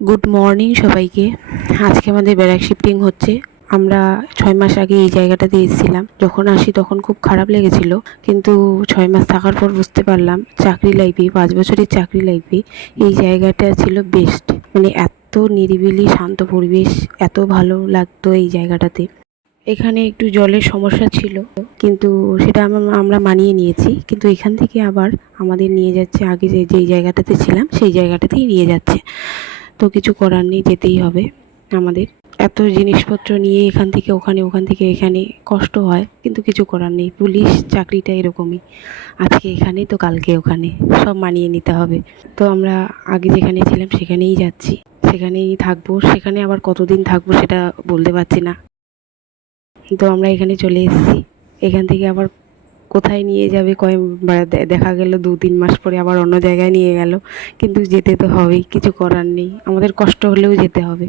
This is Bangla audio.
গুড মর্নিং সবাইকে। আজকে আমাদের ব্যারাক শিফটিং হচ্ছে। আমরা ছয় মাস আগে এই জায়গাটাতে এসেছিলাম। যখন আসি তখন খুব খারাপ লেগেছিল। কিন্তু ছয় মাস থাকার পর বুঝতে পারলাম, চাকরি লাইফে পাঁচ বছরের চাকরি লাইফে এই জায়গাটা ছিল বেস্ট মানে এত নিরিবিলি, শান্ত পরিবেশ, এত ভালো লাগতো এই জায়গাটাতে। এখানে একটু জলের সমস্যা ছিল, কিন্তু সেটা আমরা মানিয়ে নিয়েছি। কিন্তু এখান থেকে আবার আমাদের নিয়ে যাচ্ছে, আগে যে, যেই জায়গাটাতে ছিলাম, সেই জায়গাটাতেই নিয়ে যাচ্ছে। তো কিছু করার নেই, যেতেই হবে আমাদের। এত জিনিসপত্র নিয়ে এখান থেকে ওখানে, ওখান থেকে এখানে কষ্ট হয়, কিন্তু কিছু করার নেই। পুলিশ চাকরিটা এরকমই। আজকে এখানে, তো কালকে ওখানে। সব মানিয়ে নিতে হবে। তো আমরা আগে যেখানে ছিলাম, সেখানেই যাচ্ছি। সেখানেই থাকব। সেখানে আবার কতদিন থাকব সেটা বলতে পারছি না। তো আমরা এখানে চলে এসেছি। এখান থেকে আবার কোথায় নিয়ে যাবে, কয়েকবার দেখা গেল দু তিন মাস পরে আবার অন্য জায়গায় নিয়ে গেল। কিন্তু যেতে তো হবেই, কিছু করার নেই। আমাদের কষ্ট হলেও যেতে হবে।